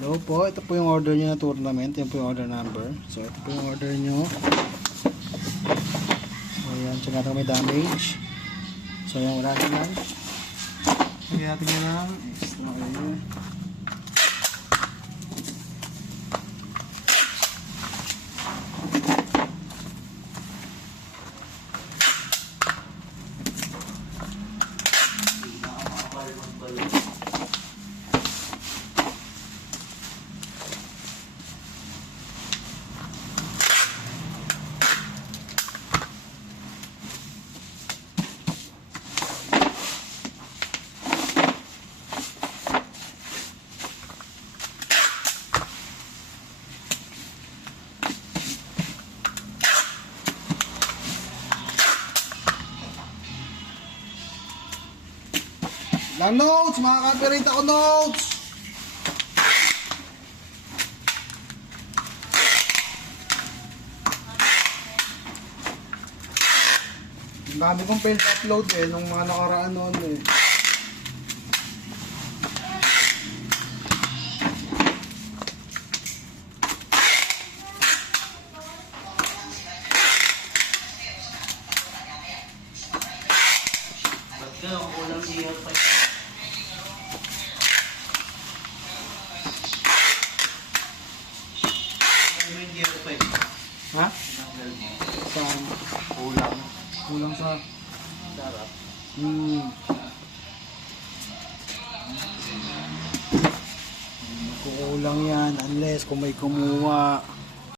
Hello po, ito po yung order nyo na tournament. Yan po yung order number. So, ito po yung order nyo. So, yan. Check natin kung may damage. So, yan. Wala naman. Lagyan natin yan ng extra oil. Lang notes! Makaka-copyright ako notes! Ang dami kong failed upload nung mga nakaraan noon Ba't ka? Kulang siya pa. Ano yung gear 5? Ha? Saan? Kulang. Kulang sa... Sarap. Kukulang yan unless kung may kumuha.